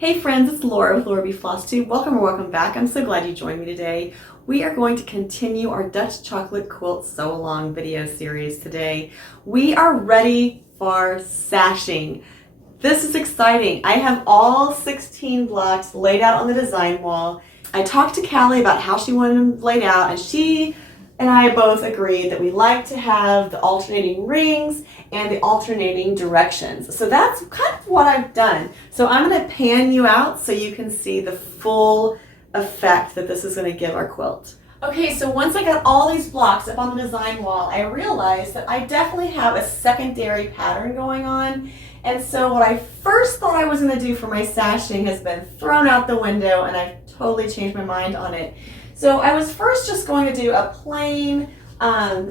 Hey friends, it's Laura with Laura B. Floss Tube. Welcome or welcome back. I'm so glad you joined me today. We are going to continue our Dutch Chocolate Quilt Sew Along video series today. We are ready for sashing. This is exciting. I have all 16 blocks laid out on the design wall. I talked to Callie about how she wanted them laid out, and she and I both agreed that we like to have the alternating rings and the alternating directions. So that's kind of what I've done. So I'm going to pan you out so you can see the full effect that this is going to give our quilt. Okay, so once I got all these blocks up on the design wall, I realized that I definitely have a secondary pattern going on. And so what I first thought I was going to do for my sashing has been thrown out the window, and I've totally changed my mind on it. So I was first just going to do a plain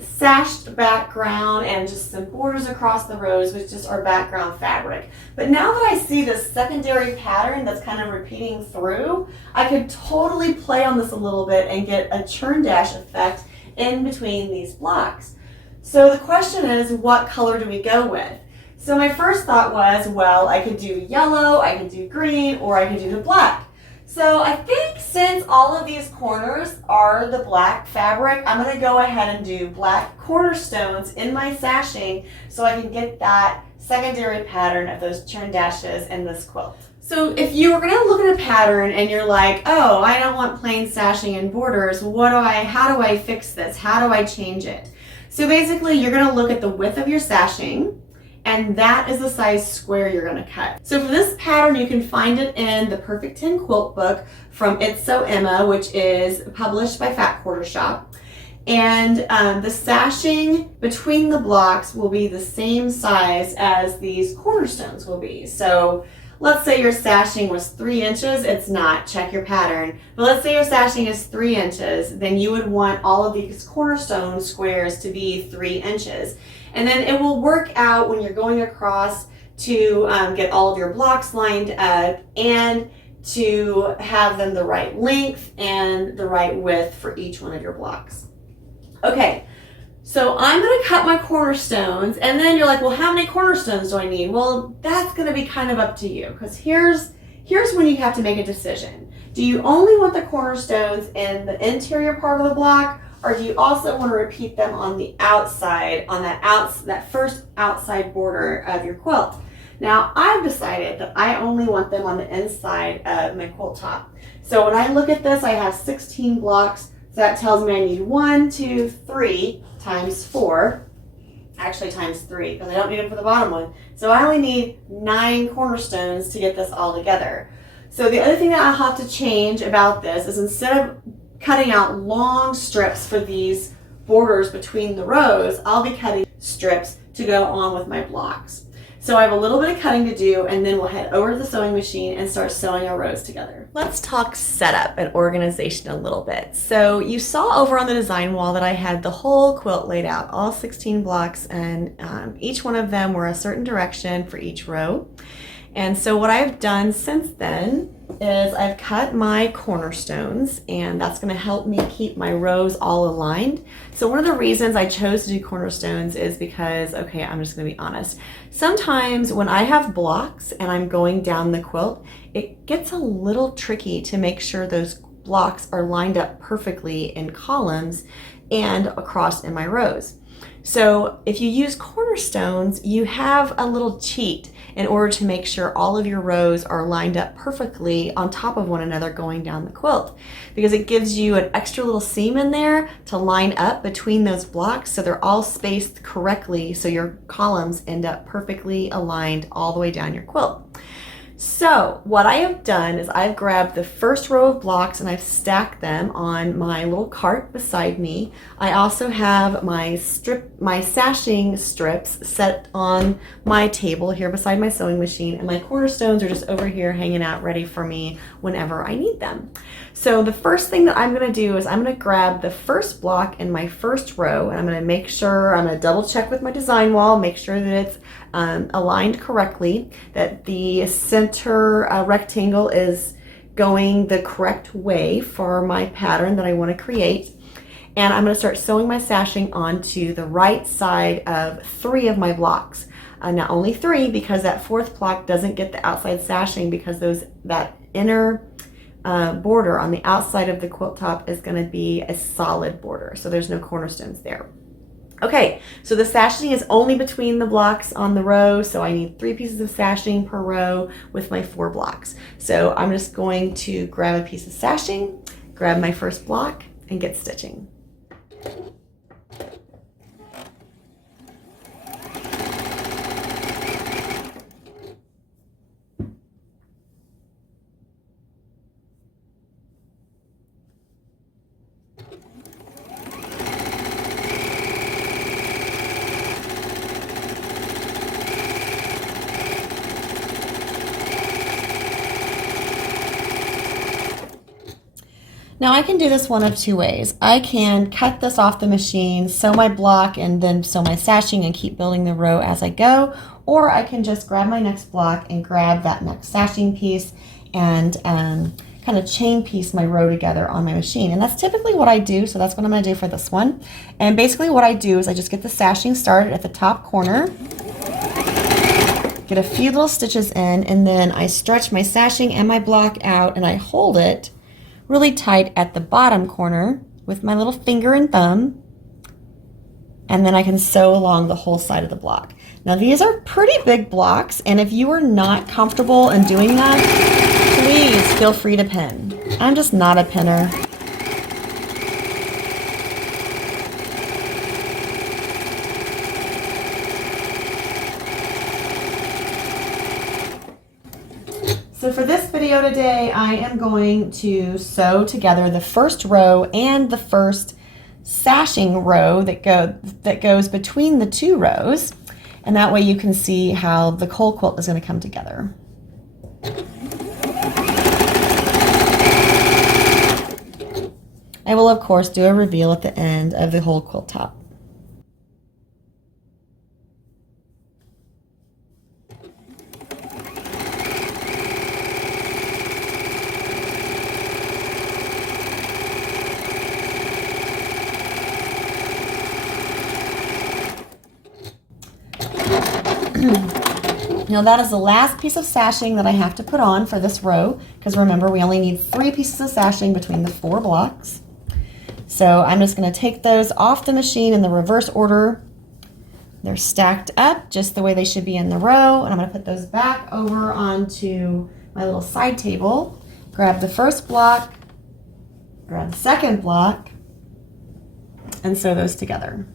sashed background and just some borders across the rows with just our background fabric. But now that I see this secondary pattern that's kind of repeating through, I could totally play on this a little bit and get a churn dash effect in between these blocks. So the question is, what color do we go with? So my first thought was, well, I could do yellow, I could do green, or I could do the black. So I think since all of these corners are the black fabric, I'm going to go ahead and do black cornerstones in my sashing so I can get that secondary pattern of those churn dashes in this quilt. So if you were going to look at a pattern and you're like, oh, I don't want plain sashing and borders, how do I fix this? How do I change it? So basically you're going to look at the width of your sashing, and that is the size square you're going to cut. So for this pattern, you can find it in the Perfect 10 Quilt book from It's So Emma, which is published by Fat Quarter Shop. And the sashing between the blocks will be the same size as these cornerstones will be. So let's say your sashing was 3 inches. It's not. Check your pattern. But let's say your sashing is 3 inches. Then you would want all of these cornerstone squares to be 3 inches. And then it will work out when you're going across to get all of your blocks lined up and to have them the right length and the right width for each one of your blocks. Okay, so I'm going to cut my cornerstones, and then you're like, well, how many cornerstones do I need? Well, that's going to be kind of up to you, because here's when you have to make a decision. Do you only want the cornerstones in the interior part of the block, or do you also want to repeat them on the outside, on that first outside border of your quilt? Now, I've decided that I only want them on the inside of my quilt top. So when I look at this, I have 16 blocks. So that tells me I need 1, 2, 3 times 4. Actually times 3, because I don't need them for the bottom one. So I only need 9 cornerstones to get this all together. So the other thing that I'll have to change about this is, instead of cutting out long strips for these borders between the rows, I'll be cutting strips to go on with my blocks. So I have a little bit of cutting to do, and then we'll head over to the sewing machine and start sewing our rows together. Let's talk setup and organization a little bit. So you saw over on the design wall that I had the whole quilt laid out, all 16 blocks, and each one of them were a certain direction for each row. And so what I've done since then is I've cut my cornerstones, and that's going to help me keep my rows all aligned. So one of the reasons I chose to do cornerstones is because, okay, I'm just going to be honest. Sometimes when I have blocks and I'm going down the quilt, it gets a little tricky to make sure those blocks are lined up perfectly in columns and across in my rows. So if you use cornerstones, you have a little cheat in order to make sure all of your rows are lined up perfectly on top of one another going down the quilt, because it gives you an extra little seam in there to line up between those blocks so they're all spaced correctly, so your columns end up perfectly aligned all the way down your quilt. So what I have done is I've grabbed the first row of blocks and I've stacked them on my little cart beside me. I also have my sashing strips set on my table here beside my sewing machine, and my cornerstones are just over here hanging out ready for me whenever I need them. So the first thing that I'm going to do is I'm going to grab the first block in my first row, and I'm going to make sure, I'm going to double check with my design wall, make sure that it's aligned correctly, that the center rectangle is going the correct way for my pattern that I want to create. And I'm going to start sewing my sashing onto the right side of 3 of my blocks. Now only 3, because that 4th block doesn't get the outside sashing, because that inner border on the outside of the quilt top is going to be a solid border, so there's no cornerstones there. Okay, so the sashing is only between the blocks on the row, so I need 3 pieces of sashing per row with my 4 blocks. So I'm just going to grab a piece of sashing, grab my first block, and get stitching. Now I can do this one of 2 ways. I can cut this off the machine, sew my block, and then sew my sashing and keep building the row as I go, or I can just grab my next block and grab that next sashing piece and kind of chain piece my row together on my machine. And that's typically what I do, so that's what I'm going to do for this one. And basically what I do is I just get the sashing started at the top corner, get a few little stitches in, and then I stretch my sashing and my block out, and I hold it really tight at the bottom corner with my little finger and thumb, and then I can sew along the whole side of the block. Now these are pretty big blocks, and if you are not comfortable in doing that, please feel free to pin. I'm just not a pinner. So for this video today, I am going to sew together the first row and the first sashing row that goes between the 2 rows, and that way you can see how the whole quilt is going to come together. I will of course do a reveal at the end of the whole quilt top. Now that is the last piece of sashing that I have to put on for this row, because remember we only need 3 pieces of sashing between the 4 blocks. So I'm just going to take those off the machine in the reverse order. They're stacked up just the way they should be in the row, and I'm going to put those back over onto my little side table. Grab the first block, grab the second block, and sew those together.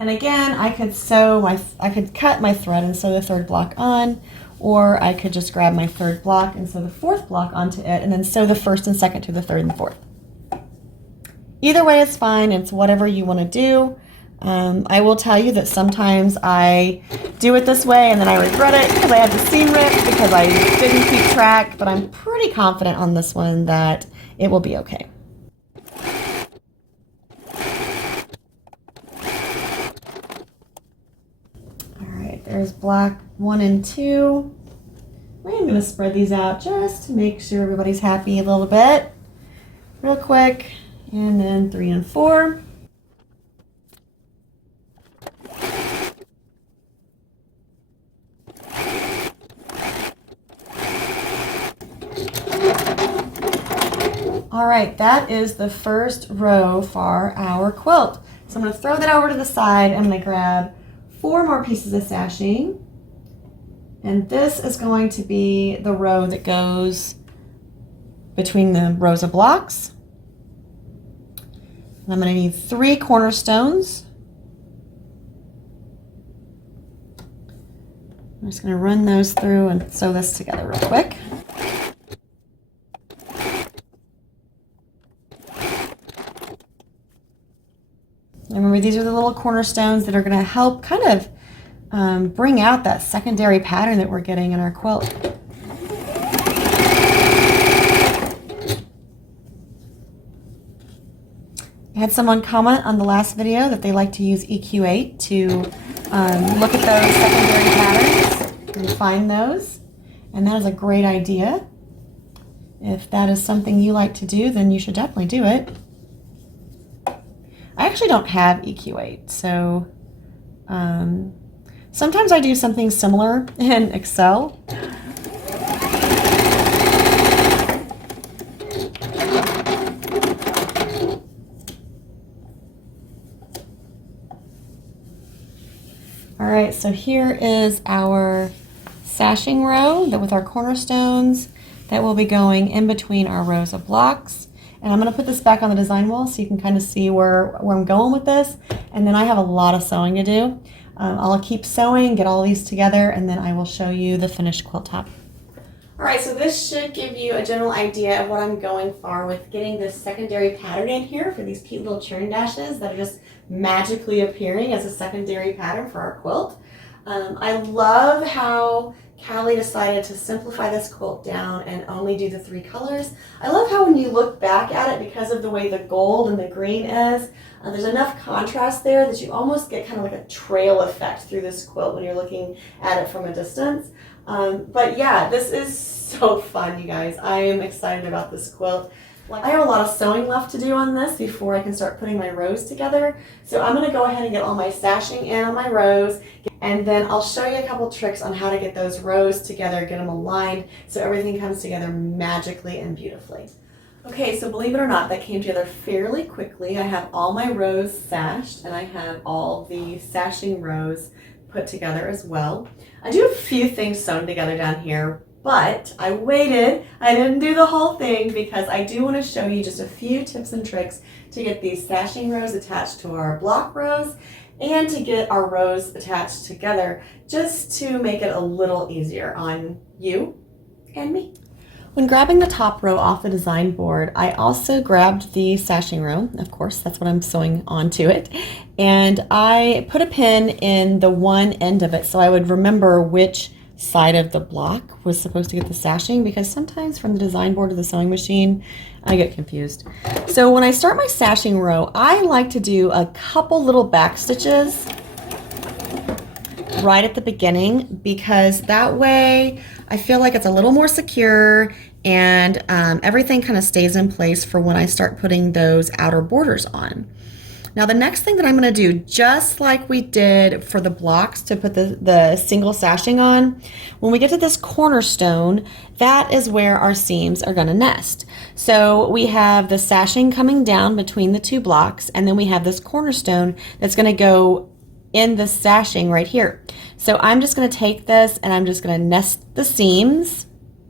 And again, I could cut my thread and sew the 3rd block on, or I could just grab my 3rd block and sew the 4th block onto it, and then sew the 1st and 2nd to the 3rd and the 4th. Either way is fine. It's whatever you want to do. I will tell you that sometimes I do it this way and then I regret it because I had the seam ripped because I didn't keep track, but I'm pretty confident on this one that it will be okay. There's block 1 and 2. I'm going to spread these out just to make sure everybody's happy a little bit. Real quick. And then 3 and 4. All right, that is the first row for our quilt. So I'm going to throw that over to the side. I'm going to grab 4 more pieces of sashing, and this is going to be the row that goes between the rows of blocks. And I'm going to need 3 cornerstones. I'm just going to run those through and sew this together real quick. Remember, these are the little cornerstones that are going to help kind of bring out that secondary pattern that we're getting in our quilt. I had someone comment on the last video that they like to use EQ8 to look at those secondary patterns and find those, and that is a great idea. If that is something you like to do, then you should definitely do it. I actually don't have EQ8, so sometimes I do something similar in Excel. All right, so here is our sashing row with our cornerstones that will be going in between our rows of blocks. And I'm going to put this back on the design wall so you can kind of see where I'm going with this. And then I have a lot of sewing to do. I'll keep sewing, get all these together, and then I will show you the finished quilt top. All right, so this should give you a general idea of what I'm going for with getting this secondary pattern in here for these cute little churn dashes that are just magically appearing as a secondary pattern for our quilt. I love how Callie decided to simplify this quilt down and only do the 3 colors. I love how when you look back at it, because of the way the gold and the green is, there's enough contrast there that you almost get kind of like a trail effect through this quilt when you're looking at it from a distance. But yeah, this is so fun, you guys. I am excited about this quilt. I have a lot of sewing left to do on this before I can start putting my rows together. So I'm going to go ahead and get all my sashing in on my rows, and then I'll show you a couple tricks on how to get those rows together, get them aligned so everything comes together magically and beautifully. Okay, so believe it or not, that came together fairly quickly. I have all my rows sashed, and I have all the sashing rows put together as well. I do have a few things sewn together down here, but I waited. I didn't do the whole thing because I do want to show you just a few tips and tricks to get these sashing rows attached to our block rows and to get our rows attached together, just to make it a little easier on you and me. When grabbing the top row off the design board, I also grabbed the sashing row. Of course, that's what I'm sewing onto it. And I put a pin in the one end of it so I would remember which side of the block was supposed to get the sashing, because sometimes from the design board to the sewing machine, I get confused. So when I start my sashing row, I like to do a couple little back stitches right at the beginning, because that way I feel like it's a little more secure and everything kind of stays in place for when I start putting those outer borders on. Now the next thing that I'm going to do, just like we did for the blocks to put the single sashing on, when we get to this cornerstone, that is where our seams are going to nest. So we have the sashing coming down between the 2 blocks, and then we have this cornerstone that's going to go in the sashing right here. So I'm just going to take this and I'm just going to nest the seams.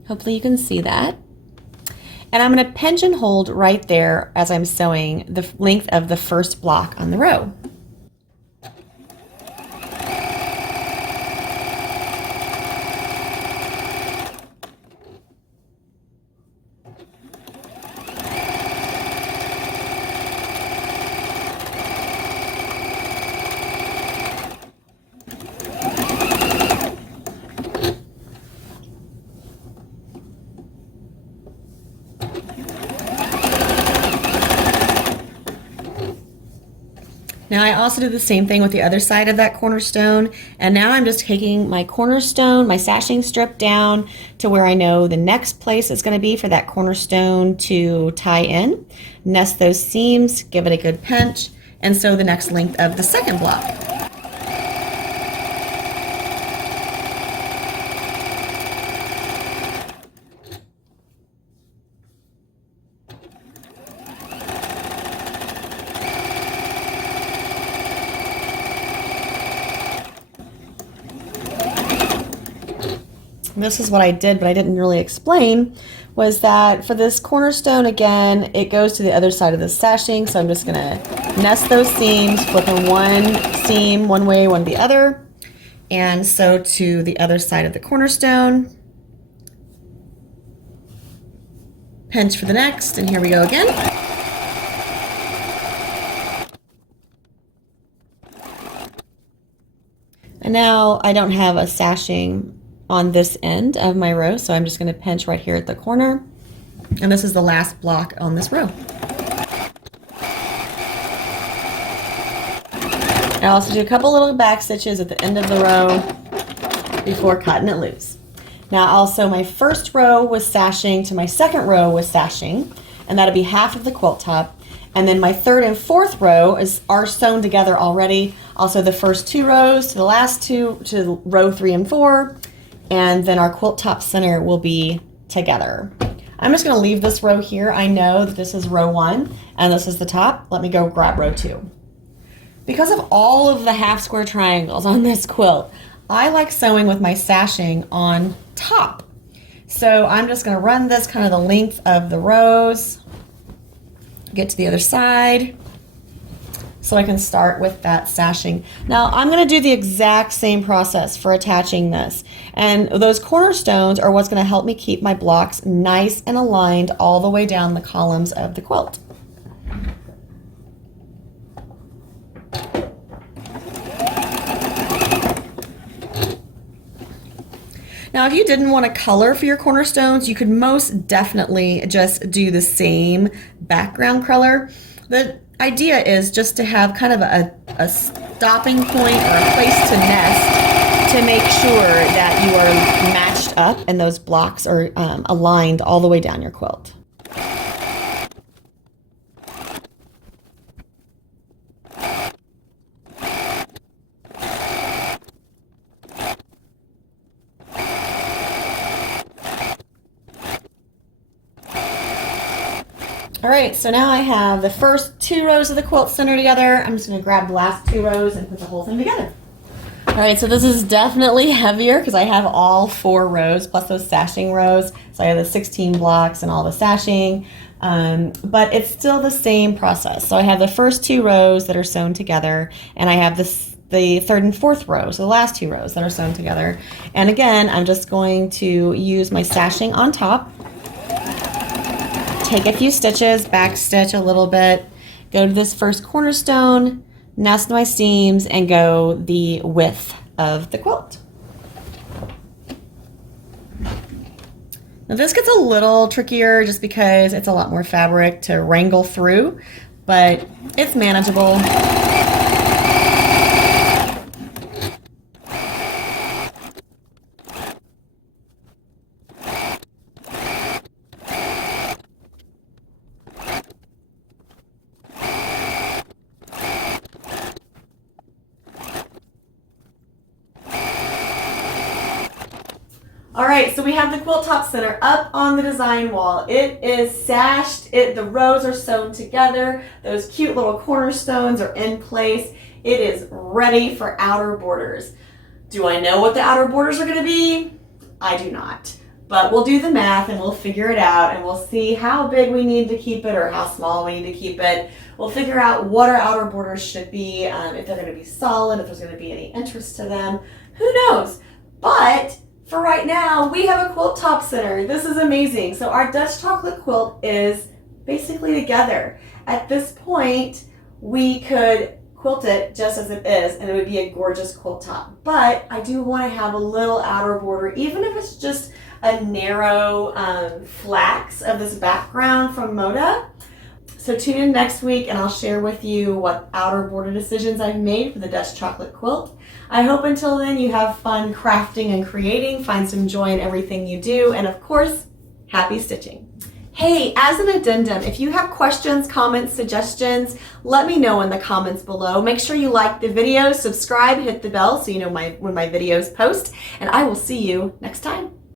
Hopefully you can see that. And I'm going to pinch and hold right there as I'm sewing the length of the first block on the row. Now I also did the same thing with the other side of that cornerstone, and now I'm just taking my cornerstone, my sashing strip down to where I know the next place is going to be for that cornerstone to tie in, nest those seams, give it a good pinch, and sew the next length of the second block. This is what I did, but I didn't really explain, was that for this cornerstone, again, it goes to the other side of the sashing, so I'm just going to nest those seams, flipping one seam one way, one the other, and sew to the other side of the cornerstone. Pinch for the next, and here we go again. And now I don't have a sashing on this end of my row, so I'm just going to pinch right here at the corner, and this is the last block on this row. I also do a couple little back stitches at the end of the row before cutting it loose. Now also my first row was sashing to my second row was sashing, and that'll be half of the quilt top. And then my third and fourth row are sewn together already. Also the first 2 rows to the last 2 to row 3 and 4, and then our quilt top center will be together. I'm just going to leave this row here. I know that this is row 1 and this is the top. Let me go grab row 2. Because of all of the half square triangles on this quilt, I like sewing with my sashing on top. So I'm just going to run this kind of the length of the rows, get to the other side, so I can start with that sashing. Now I'm going to do the exact same process for attaching this. And those cornerstones are what's going to help me keep my blocks nice and aligned all the way down the columns of the quilt. Now, if you didn't want to color for your cornerstones, you could most definitely just do the same background color. The idea is just to have kind of a stopping point or a place to nest to make sure that you are matched up and those blocks are aligned all the way down your quilt. All right, so now I have the first 2 rows of the quilt centered together. I'm just going to grab the last 2 rows and put the whole thing together. All right, so this is definitely heavier because I have all 4 rows plus those sashing rows. So I have the 16 blocks and all the sashing, but it's still the same process. So I have the first 2 rows that are sewn together, and I have the third and fourth row, so the last 2 rows that are sewn together. And again, I'm just going to use my sashing on top. Take a few stitches, back stitch a little bit, go to this first cornerstone, nest my seams, and go the width of the quilt. Now this gets a little trickier just because it's a lot more fabric to wrangle through, but it's manageable. All right, so we have the quilt top center up on the design wall. It is sashed, the rows are sewn together, those cute little cornerstones are in place. It is ready for outer borders. Do I know what the outer borders are gonna be? I do not, but we'll do the math and we'll figure it out, and we'll see how big we need to keep it or how small we need to keep it. We'll figure out what our outer borders should be, if they're gonna be solid, if there's gonna be any interest to them, who knows? But for right now, we have a quilt top center. This is amazing. So our Dutch chocolate quilt is basically together. At this point, we could quilt it just as it is, and it would be a gorgeous quilt top. But I do want to have a little outer border, even if it's just a narrow flax of this background from Moda. So tune in next week and I'll share with you what outer border decisions I've made for the Dutch chocolate quilt. I hope until then you have fun crafting and creating, find some joy in everything you do, and of course, happy stitching. Hey, as an addendum, if you have questions, comments, suggestions, let me know in the comments below. Make sure you like the video, subscribe, hit the bell so you know when my videos post, and I will see you next time.